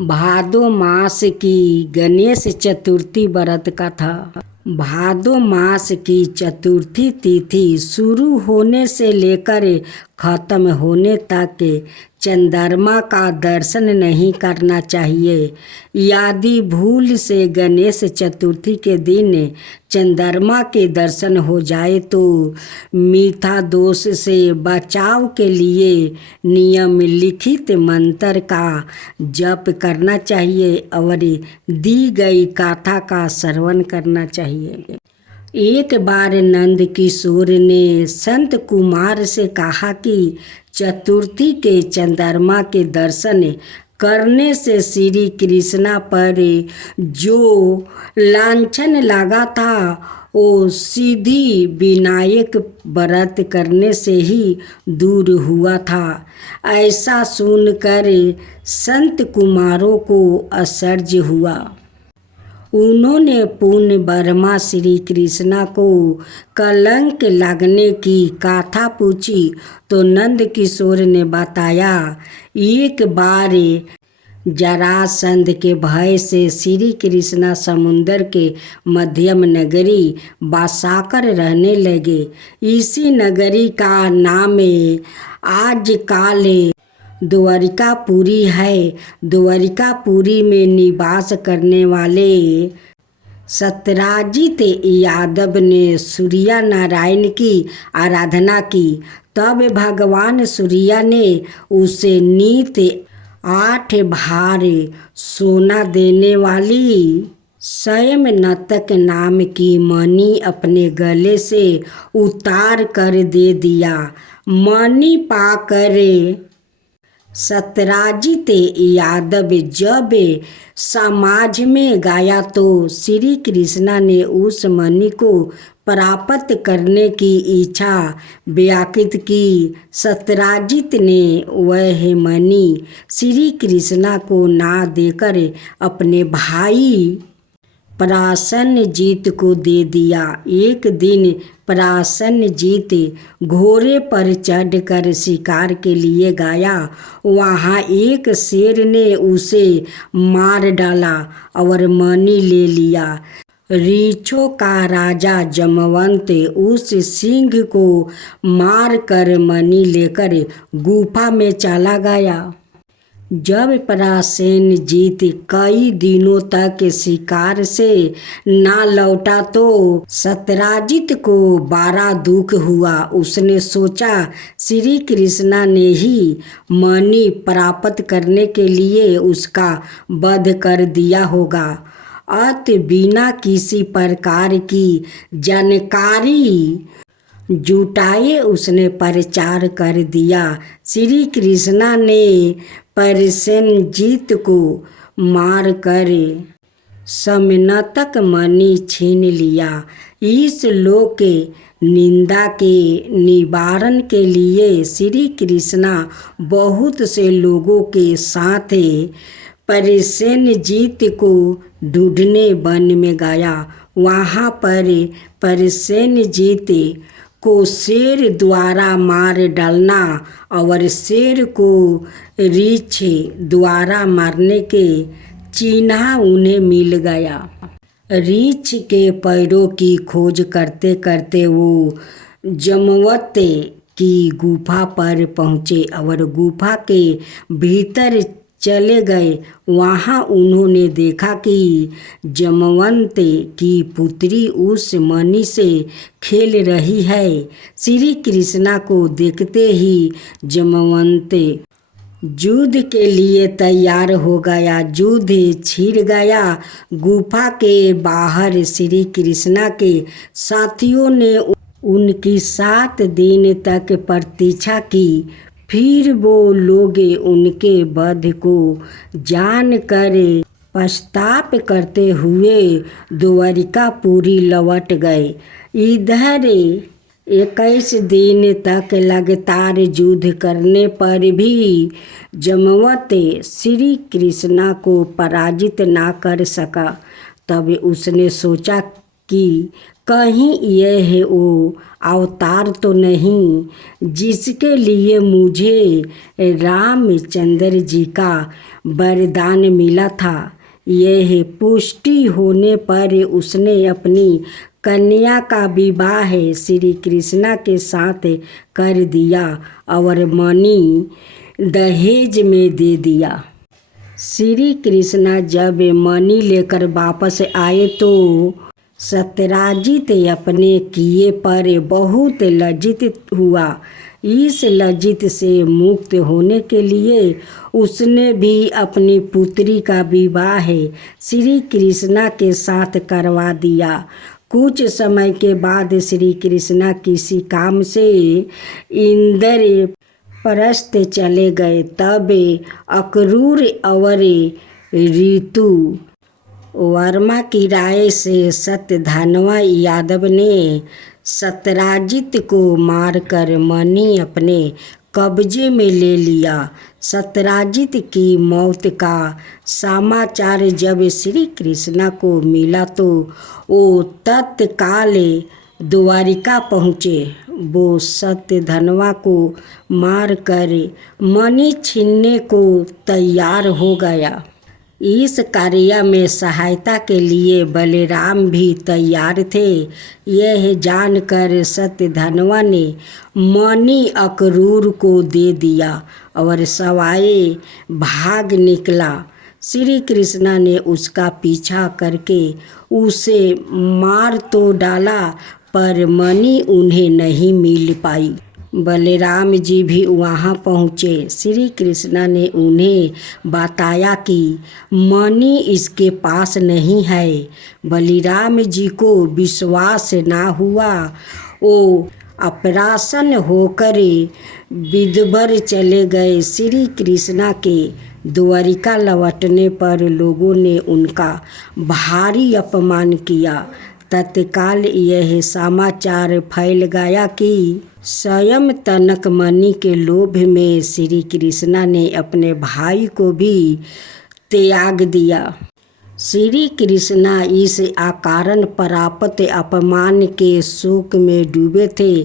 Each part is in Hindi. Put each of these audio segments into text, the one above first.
भादो मास की गणेश चतुर्थी व्रत कथा। भादो मास की चतुर्थी तिथि शुरू होने से लेकर खत्म होने तक चंद्रमा का दर्शन नहीं करना चाहिए। यदि भूल से गणेश चतुर्थी के दिन चंद्रमा के दर्शन हो जाए तो मिथ्या दोष से बचाव के लिए नियम लिखित मंत्र का जप करना चाहिए और दी गई गाथा का श्रवण करना चाहिए। एक बार नंद किशोर ने संत कुमार से कहा कि चतुर्थी के चंद्रमा के दर्शन करने से श्री कृष्णा पर जो लांछन लगा था वो सिद्धि विनायक व्रत करने से ही दूर हुआ था। ऐसा सुनकर संत कुमारों को आश्चर्य हुआ। उन्होंने पूर्ण बर्मा श्री कृष्णा को कलंक लगने की कथा पूछी तो नंद किशोर ने बताया, एक बार जरासंध के भय से श्री कृष्णा समुद्र के मध्यम नगरी बसाकर रहने लगे। इसी नगरी का नाम आजकल द्वारिकापुरी है। द्वारिकापुरी में निवास करने वाले सत्यराजित यादव ने सूर्य नारायण की आराधना की। तब भगवान सूर्य ने उसे नित 8 भार सोना देने वाली स्वयं नतक नाम की मणि अपने गले से उतार कर दे दिया। मणि पाकर सत्यराजित यादव जब समाज में गया तो श्री कृष्णा ने उस मणि को प्राप्त करने की इच्छा व्यक्त की। सत्यराजित ने वह मणि श्री कृष्णा को ना देकर अपने भाई प्रसन्नजीत को दे दिया। एक दिन प्रसन्नजीत घोड़े पर चढ़कर शिकार के लिए गया। वहाँ एक शेर ने उसे मार डाला और मणि ले लिया। ऋक्षों का राजा जमवंत उस सिंह को मार कर मणि लेकर गुफा में चला गया। जब प्रसेनजीत कई दिनों तक शिकार से ना लौटा तो सत्यराजित को बड़ा दुख हुआ। उसने सोचा श्री कृष्णा ने ही मणि प्राप्त करने के लिए उसका वध कर दिया होगा। अत बिना किसी प्रकार की जानकारी जुटाए उसने प्रचार कर दिया। श्री कृष्णा ने प्रसेनजीत को मार कर समनतक मणि छीन लिया। इस लोक के निंदा के निवारण के लिए श्री कृष्णा बहुत से लोगों के साथ प्रसेनजीत को ढूंढने वन में गया। वहाँ पर प्रसेनजीत को शेर द्वारा मार डालना और शेर को रीछ द्वारा मारने के चिन्ह उन्हें मिल गया। रीछ के पैरों की खोज करते करते वो जमवंत की गुफा पर पहुँचे और गुफा के भीतर चले गए। वहाँ उन्होंने देखा कि जमवंत की पुत्री उस मणि से खेल रही है। श्री कृष्णा को देखते ही जमवंत युद्ध के लिए तैयार हो गया। युद्ध छिड़ गया। गुफा के बाहर श्री कृष्णा के साथियों ने उनकी 7 दिन तक प्रतीक्षा की। फिर वो लोग उनके वध को जानकर पश्चाताप करते हुए द्वारिकापुरी लौट गए। इधर 21 दिन तक लगातार युद्ध करने पर भी जमवंत श्री कृष्णा को पराजित ना कर सका। तब उसने सोचा कि कहीं यह वो अवतार तो नहीं जिसके लिए मुझे रामचंद्र जी का वरदान मिला था। यह पुष्टि होने पर उसने अपनी कन्या का विवाह श्री कृष्णा के साथ कर दिया और मणि दहेज में दे दिया। श्री कृष्णा जब मणि लेकर वापस आए तो सत्यराजित अपने किए पर बहुत लज्जित हुआ। इस लज्जित से मुक्त होने के लिए उसने भी अपनी पुत्री का विवाह श्री कृष्णा के साथ करवा दिया। कुछ समय के बाद श्री कृष्णा किसी काम से इंद्रप्रस्थ चले गए। तब अक्रूर और ऋतु वर्मा की राय से सत्यधनवा यादव ने सत्यराजित को मारकर मणि अपने कब्जे में ले लिया। सत्यराजित की मौत का समाचार जब श्री कृष्णा को मिला तो वो तत्काल द्वारिका पहुँचे। वो सत्यधनवा को मारकर मणि छीनने को तैयार हो गया। इस कार्य में सहायता के लिए बलराम भी तैयार थे। यह जानकर सत्यधनवा ने मणि अक्रूर को दे दिया और सवाए भाग निकला। श्री कृष्णा ने उसका पीछा करके उसे मार तो डाला पर मणि उन्हें नहीं मिल पाई। बलराम जी भी वहाँ पहुँचे। श्री कृष्णा ने उन्हें बताया कि मणि इसके पास नहीं है। बलराम जी को विश्वास ना हुआ। वो अप्रसन्न होकर विदुबर चले गए। श्री कृष्णा के द्वारिका लौटने पर लोगों ने उनका भारी अपमान किया। तत्काल यह समाचार फैल गया कि स्वयं तनक मणि के लोभ में श्री कृष्णा ने अपने भाई को भी त्याग दिया। श्री कृष्णा इस अकारण प्राप्त अपमान के शोक में डूबे थे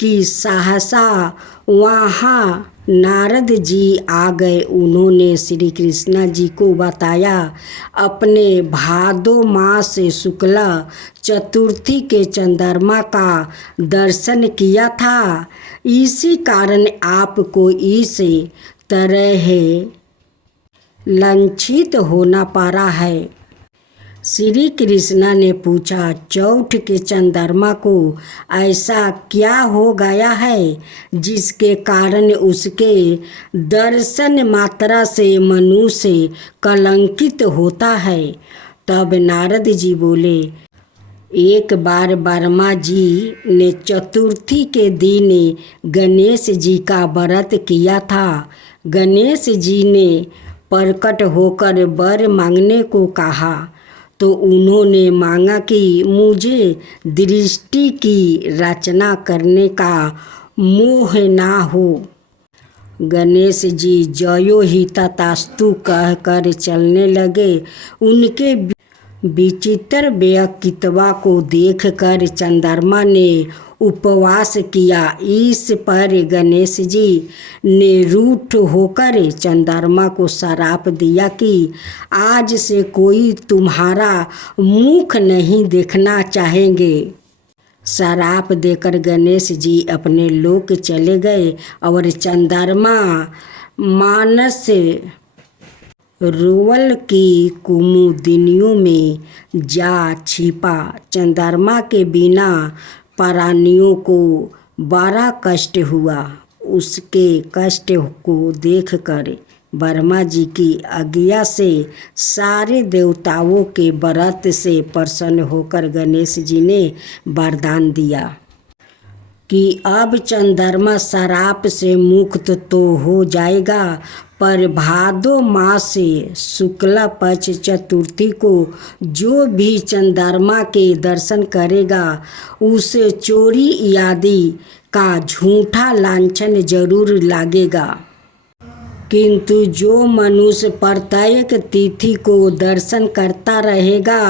कि सहसा वहाँ नारद जी आ गए। उन्होंने श्री कृष्णा जी को बताया अपने भादो मास शुक्ला चतुर्थी के चंद्रमा का दर्शन किया था, इसी कारण आपको इस तरह लज्जित होना पड़ा है। श्री कृष्णा ने पूछा, चौथ के चंद्रमा को ऐसा क्या हो गया है जिसके कारण उसके दर्शन मात्रा से मनुष्य कलंकित होता है। तब नारद जी बोले, एक बार वर्मा जी ने चतुर्थी के दिन गणेश जी का व्रत किया था। गणेश जी ने प्रकट होकर वर मांगने को कहा तो उन्होंने मांगा कि मुझे दृष्टि की रचना करने का मोह ना हो। गणेश जी जयो ही तथास्तु कहकर चलने लगे। उनके विचित्र व्यक्तित्व को देखकर चंद्रमा ने उपवास किया। इस पर गणेश जी ने रूठ होकर चंद्रमा को श्राप दिया कि आज से कोई तुम्हारा मुख नहीं देखना चाहेंगे। श्राप देकर गणेश जी अपने लोक चले गए और चंद्रमा मानस रोवल की कुमुदिनियों में जा छिपा। चंद्रमा के बिना प्राणियों को बड़ा कष्ट हुआ। उसके कष्ट को देखकर वर्मा जी की आज्ञा से सारे देवताओं के व्रत से प्रसन्न होकर गणेश जी ने वरदान दिया कि अब चंद्रमा श्राप से मुक्त तो हो जाएगा, पर भादो मास से शुक्ला पक्ष चतुर्थी को जो भी चंद्रमा के दर्शन करेगा उसे चोरी आदि का झूठा लांछन जरूर लगेगा। किंतु जो मनुष्य प्रत्येक तिथि को दर्शन करता रहेगा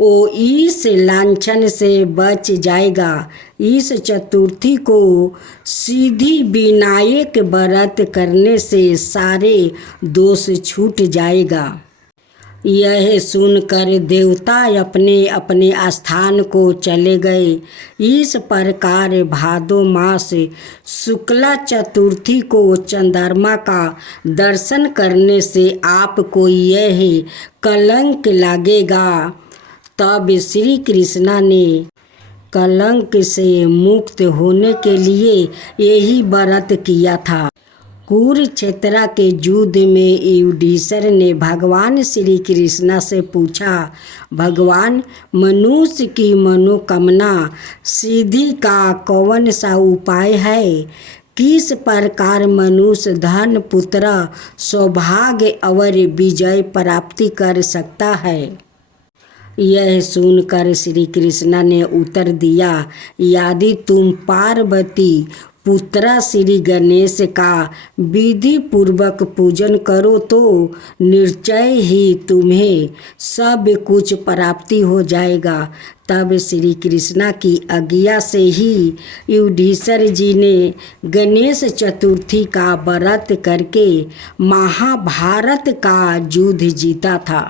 वो इस लांछन से बच जाएगा। इस चतुर्थी को सीधी विनायक व्रत करने से सारे दोष छूट जाएगा। यह सुनकर देवता अपने अपने स्थान को चले गए। इस प्रकार भादो मास शुक्ला चतुर्थी को चंद्रमा का दर्शन करने से आपको यह कलंक लगेगा। तब श्री कृष्णा ने कलंक से मुक्त होने के लिए यही व्रत किया था। कुरुक्षेत्र के युद्ध में युधिष्ठिर ने भगवान श्री कृष्ण से पूछा, भगवान, मनुष्य की मनोकामना सिद्धि का कौन सा उपाय है? किस प्रकार मनुष्य धन, पुत्र, सौभाग्य और विजय प्राप्ति कर सकता है? यह सुनकर श्री कृष्ण ने उत्तर दिया, यदि तुम पार्वती पुत्र श्री गणेश का विधि पूर्वक पूजन करो तो निश्चय ही तुम्हें सब कुछ प्राप्ति हो जाएगा। तब श्री कृष्णा की आज्ञा से ही युधिष्ठिर जी ने गणेश चतुर्थी का व्रत करके महाभारत का युद्ध जीता था।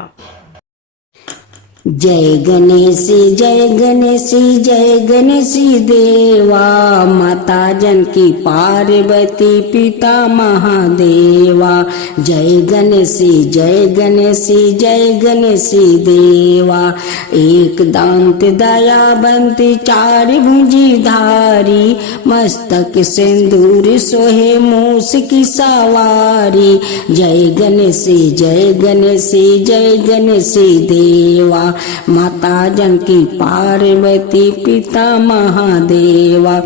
जय गणेश जय गणेश जय गणेश देवा, माता जानकी पार्वती पिता महादेवा। जय गणेश जय गणेश जय गणेश देवा, एक दांत दयावंत चार भुजी धारी, मस्तक सिंदूर सोहे मूस की सवारी। जय गणेश जय गणेश जय गणेश देवा, माता जानकी पार्वती पिता महादेवा।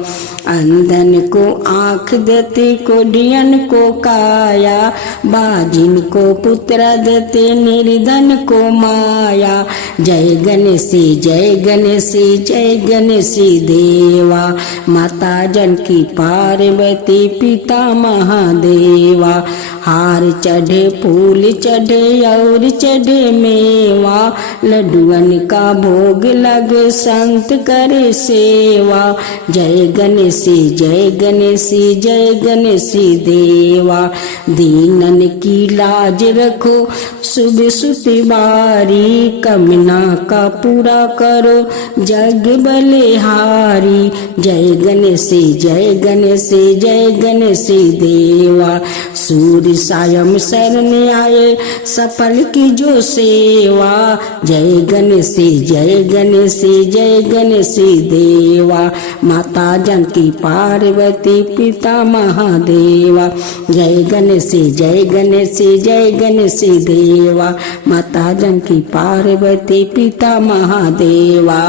अंधन को आँख देते, कोढ़ियन को काया, बाजिन को पुत्र देते, निर्धन को माया। जय गणेश जय गणेश जय गणेश देवा, माता जानकी पार्वती पिता महादेवा। हार चढ़े फूल चढ़े और चढ़े मेवा, लड्डुअन का भोग लगे संत करे सेवा। जय गणेश जय गणेश जय गणेश देवा, दीनन की लाज रखो शुभ सुतिवारी, कमना का पूरा करो जग बलिहारी। जय गणेश जय गणेश जय गणेश देवा, सूर्य सायं शरण आए सफल की जो सेवा। जय गणेश जय गणेश जय गणेश देवा, माता जानकी पार्वती पिता महादेवा। जय गणेश जय गणेश जय गणेश देवा, माता जानकी पार्वती पिता महादेवा।